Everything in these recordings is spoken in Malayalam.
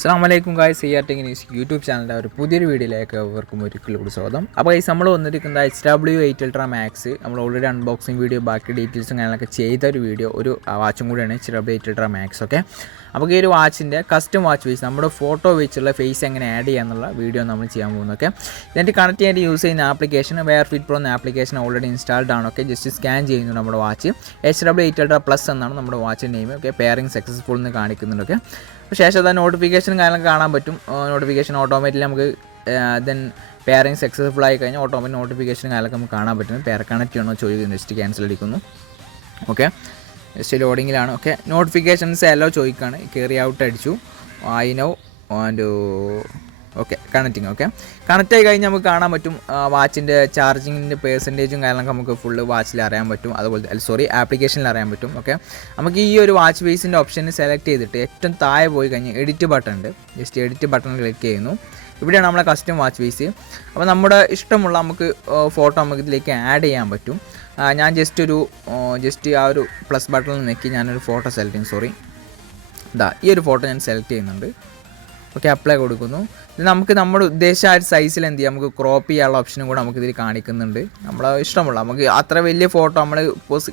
Assalamualaikum guys, YouTube channel ഒരു പുതിയൊരു വീഡിയോയിലേക്ക് ഏവർക്കും ഒരിക്കൽ കൂടി സ്വാഗതം. അപ്പോൾ ഗയ്സ് നമ്മൾ വന്നിരിക്കുന്നത് Hw8 Ultra Max നമ്മൾ ഓൾറെഡി അൺബോക്സിംഗ് വീഡിയോ ബാക്കി ഡീറ്റെയിൽസും കാര്യങ്ങളൊക്കെ ചെയ്ത ഒരു വീഡിയോ ഒരു വാച്ചും കൂടിയാണ് Hw8 Ultra Max. ഓക്കെ, അപ്പോൾ ഈ ഒരു വാച്ചിൻ്റെ കസ്റ്റം വാച്ച് ഫേസ് നമ്മുടെ ഫോട്ടോ വെച്ചുള്ള ഫേസ് എങ്ങനെ ആഡ് ചെയ്യാന്നുള്ള വീഡിയോ നമ്മൾ ചെയ്യാൻ പോകുന്നു. ഓക്കെ, ഇതിൻ്റെ കണക്ട് ചെയ്യാൻ യൂസ് ചെയ്യുന്ന ആപ്ലിക്കേഷൻ വെയർഫിറ്റ് പ്രോ എന്ന ആപ്ലിക്കേഷൻ ഓൾറെഡി ഇൻസ്റ്റാൾഡ് ആണ്. ഓക്കെ, ജസ്റ്റ് സ്കാൻ ചെയ്യുന്നു നമ്മുടെ വാച്ച് Hw8 Ultra Plus എന്നാണ് നമ്മുടെ വാച്ചിൻ്റെ നെയിം. ഓക്കെ, പെയറിംഗ് സക്സസ്ഫുൾ എന്ന് കാണിക്കുന്നുണ്ട്. ഓക്കെ, ശേഷം അത് നോട്ടിഫിക്കേഷൻ കാര്യങ്ങളൊക്കെ കാണാൻ പറ്റും. നോട്ടിഫിക്കേഷൻ ഓട്ടോമാറ്റിക്കലി നമുക്ക് ദെൻ പെയറിംഗ് സക്സസ്ഫുൾ ആയി കഴിഞ്ഞാൽ ഓട്ടോമാറ്റിക് നോട്ടിഫിക്കേഷൻ കാര്യങ്ങളൊക്കെ നമുക്ക് കാണാൻ പറ്റും. പെയർ കണക്ട് ചെയ്യണോ ചോദിക്കുന്നു, ജസ്റ്റ് ക്യാൻസൽ അടിക്കുന്നു. ഓക്കെ, ജസ്റ്റ് ലോഡിങ്ങിലാണ്. ഓക്കെ, നോട്ടിഫിക്കേഷൻസ് എല്ലാം ചോദിക്കുകയാണ്. കയറി ഔട്ട് അടിച്ചു. I know and okay connecting. Okay, connect ആയി കഴിഞ്ഞാൽ നമുക്ക് കാണാൻ പറ്റും വാച്ചിൻ്റെ ചാർജിങ്ങിൻ്റെ പെർസെൻറ്റേജും കാര്യങ്ങളൊക്കെ നമുക്ക് ഫുള്ള് വാച്ചിൽ അറിയാൻ പറ്റും. അതുപോലെ ആപ്ലിക്കേഷനിൽ അറിയാൻ പറ്റും. ഓക്കെ, നമുക്ക് ഈ ഒരു വാച്ച് ഫേസിൻ്റെ ഓപ്ഷൻ സെലക്ട് ചെയ്തിട്ട് ഏറ്റവും താഴെ പോയി കഴിഞ്ഞാൽ എഡിറ്റ് ബട്ടൺ ഉണ്ട്. ജസ്റ്റ് എഡിറ്റ് ബട്ടൺ ക്ലിക്ക് ചെയ്യുന്നു. ഇവിടെയാണ് നമ്മളെ കസ്റ്റം വാച്ച് ഫേസ്. അപ്പോൾ നമ്മുടെ ഇഷ്ടമുള്ള നമുക്ക് ഫോട്ടോ നമുക്ക് ഇതിലേക്ക് ആഡ് ചെയ്യാൻ പറ്റും. ഞാൻ ജസ്റ്റ് ആ ഒരു പ്ലസ് ബട്ടണിൽ നിൽക്കി ഞാനൊരു ഫോട്ടോ സെലക്ട് ചെയ്യും. ഈ ഒരു ഫോട്ടോ ഞാൻ സെലക്ട് ചെയ്യുന്നുണ്ട്. ഓക്കെ, അപ്ലൈ കൊടുക്കുന്നു. ഇത് നമുക്ക് നമ്മുടെ ഉദ്ദേശിച്ച ആ ഒരു സൈസിൽ എന്ത് ചെയ്യാം, നമുക്ക് ക്രോപ്പ് ചെയ്യാനുള്ള ഓപ്ഷനും കൂടെ നമുക്കിതിൽ കാണിക്കുന്നുണ്ട്. നമ്മളെ ഇഷ്ടമുള്ള നമുക്ക് അത്ര വലിയ ഫോട്ടോ നമ്മൾ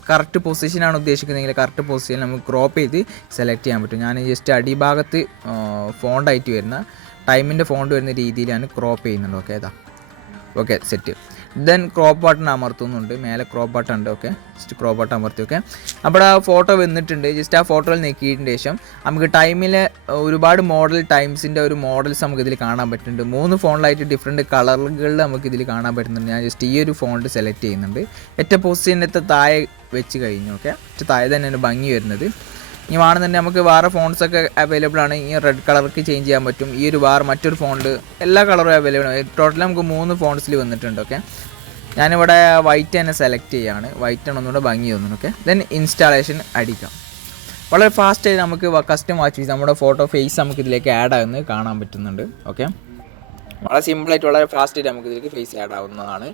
കറക്റ്റ് പൊസിഷനാണ് ഉദ്ദേശിക്കുന്നതെങ്കിൽ കറക്റ്റ് പൊസിഷൻ നമുക്ക് ക്രോപ്പ് ചെയ്ത് സെലക്ട് ചെയ്യാൻ പറ്റും. ഞാൻ ജസ്റ്റ് അടിഭാഗത്ത് ഫോണ്ടായിട്ട് വരുന്ന ടൈമിൻ്റെ ഫോണ്ട് വരുന്ന രീതിയിലാണ് ക്രോപ്പ് ചെയ്യുന്നുണ്ട്. Okay, okay set. Then crop button അമർത്തുന്നുണ്ട്. മേലെ ക്രോപ്പ് ബട്ടൺ ഉണ്ട്. ഓക്കെ, ജസ്റ്റ് ക്രോപ്പ് ബട്ടൺ അമർത്തി. ഓക്കെ, അപ്പോൾ ആ ഫോട്ടോ വന്നിട്ടുണ്ട്. ജസ്റ്റ് ആ ഫോട്ടോയിൽ നീക്കിയതിന് ശേഷം നമുക്ക് ടൈമിൽ ഒരുപാട് ടൈംസിൻ്റെ ഒരു മോഡൽസ് നമുക്കിതിൽ കാണാൻ പറ്റുന്നുണ്ട്. 3 ഫോണിലായിട്ട് ഡിഫറെൻറ്റ് കളറുകളിൽ നമുക്കിതിൽ കാണാൻ പറ്റുന്നുണ്ട്. ഞാൻ ജസ്റ്റ് ഈ ഒരു ഫോണ്ട് സെലക്ട് ചെയ്യുന്നുണ്ട്. ഏറ്റവും പൊസിഷനത്തെ താഴെ വെച്ച് കഴിഞ്ഞു. ഓക്കെ, താഴെ തന്നെയാണ് ഭംഗി വരുന്നത്. ഇനി വേണമെന്നുണ്ടെങ്കിൽ നമുക്ക് വേറെ ഫോൺസൊക്കെ അവൈലബിൾ ആണ്. ഈ റെഡ് കളർക്ക് ചേഞ്ച് ചെയ്യാൻ പറ്റും. ഈ ഒരു മറ്റൊരു ഫോണ്ട് എല്ലാ കളറും അവൈലബിൾ ആണ്. ടോട്ടൽ നമുക്ക് 3 ഫോൺസിൽ വന്നിട്ടുണ്ട്. ഓക്കെ, ഞാനിവിടെ വൈറ്റ് തന്നെ സെലക്ട് ചെയ്യുകയാണ്. വൈറ്റ് ആണ് ഒന്നുകൂടെ ഭംഗി തോന്നുന്നു. ഓക്കെ, ദെൻ ഇൻസ്റ്റാളേഷൻ അടിക്കാം. വളരെ ഫാസ്റ്റായി നമുക്ക് കസ്റ്റം വാച്ച് ഫേസ് നമ്മുടെ ഫോട്ടോ ഫേസ് നമുക്ക് ഇതിലേക്ക് ആഡ് ആകുന്നത് കാണാൻ പറ്റുന്നുണ്ട്. ഓക്കെ, വളരെ സിമ്പിളായിട്ട് വളരെ ഫാസ്റ്റായിട്ട് നമുക്ക് ഇതിലേക്ക് ഫേസ് ആഡ് ആവുന്നതാണ്.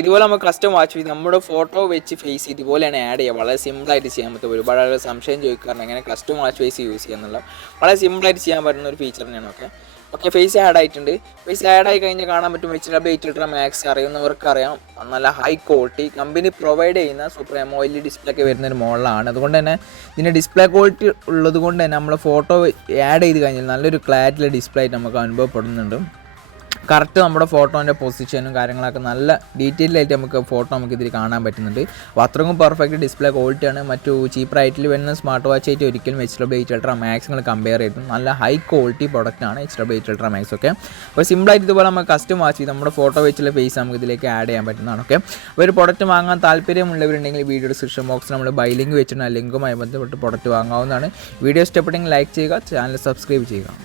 ഇതുപോലെ നമുക്ക് കസ്റ്റം വാച്ച് ഫേസ് നമ്മുടെ ഫോട്ടോ വെച്ച് ഫേസ് ഇതുപോലെയാണ് ആഡ് ചെയ്യുക. വളരെ സിമ്പിളായിട്ട് ചെയ്യാൻ പറ്റും. ഒരുപാട് ആളുകൾ സംശയം ചോദിക്കാറുണ്ട് എങ്ങനെ കസ്റ്റം വാച്ച് ഫേസ് യൂസ് ചെയ്യാന്നുള്ള. വളരെ സിമ്പിളായിട്ട് ചെയ്യാൻ പറ്റുന്ന ഒരു ഫീച്ചർ തന്നെയാണ്. ഓക്കെ, ഫേസ് ആഡ് ആയിട്ടുണ്ട്. ഫേസ് ആഡ് ആയി കഴിഞ്ഞാൽ കാണാൻ പറ്റും Hw8 Ultra Max അറിയുന്നവർക്ക് അറിയാം. നല്ല ഹൈ ക്വാളിറ്റി കമ്പനി പ്രൊവൈഡ് ചെയ്യുന്ന സൂപ്പർ AMOLED ഡിസ്പ്ലേ ഒക്കെ വരുന്ന ഒരു മോഡലാണ്. അതുകൊണ്ട് തന്നെ ഇതിൻ്റെ ഡിസ്പ്ലേ ക്വാളിറ്റി ഉള്ളത് കൊണ്ട് തന്നെ നമ്മൾ ഫോട്ടോ ആഡ് ചെയ്ത് കഴിഞ്ഞാൽ നല്ലൊരു ക്ലാരിറ്റിയുള്ള ഡിസ്പ്ലേ ആയിട്ട് നമുക്ക് അനുഭവപ്പെടുന്നുണ്ട്. കറക്റ്റ് നമ്മുടെ ഫോട്ടോൻ്റെ പൊസിഷനും കാര്യങ്ങളൊക്കെ നല്ല ഡീറ്റെയിലായിട്ട് നമുക്ക് ഇതിൽ കാണാൻ പറ്റുന്നുണ്ട്. അപ്പോൾ അത്രയും പെർഫെക്റ്റ് ഡിസ്പ്ലേ ക്വാളിറ്റിയാണ്. മറ്റു ചീപ്പ് റേറ്റിൽ വരുന്ന സ്മാർട്ട് വാച്ച് ആയിട്ട് ഒരിക്കലും Hw8 Ultra Max കമ്പയർ ചെയ്തിട്ടും നല്ല ഹൈ ക്വാളിറ്റി പ്രൊഡക്റ്റാണ് Hw8 Ultra Max. ഓക്കെ, അപ്പോൾ സിമ്പിളായിട്ട് ഇതുപോലെ നമുക്ക് കസ്റ്റം വാച്ച് ചെയ്ത് നമ്മുടെ ഫോട്ടോ വെച്ചുള്ള ഫേസ് നമുക്ക് ഇതിലേക്ക് ആഡ് ചെയ്യാൻ പറ്റുന്നതാണ്. ഓക്കെ, അപ്പോൾ ഒരു പ്രൊഡക്റ്റ് വാങ്ങാൻ താല്പര്യമുള്ളവരുണ്ടെങ്കിൽ വീഡിയോ ഡിസ്ക്രിപ്ഷൻ ബോക്സിൽ നമ്മൾ ബൈ ലിങ്ക് വെച്ചിട്ടുണ്ട്. ആ ലിങ്കുമായി ബന്ധപ്പെട്ട് പ്രൊഡക്റ്റ് വാങ്ങാവുന്നതാണ്. വീഡിയോ ഇഷ്ടപ്പെട്ടെങ്കിൽ ലൈക്ക് ചെയ്യുക, ചാനൽ സബ്സ്ക്രൈബ് ചെയ്യുക.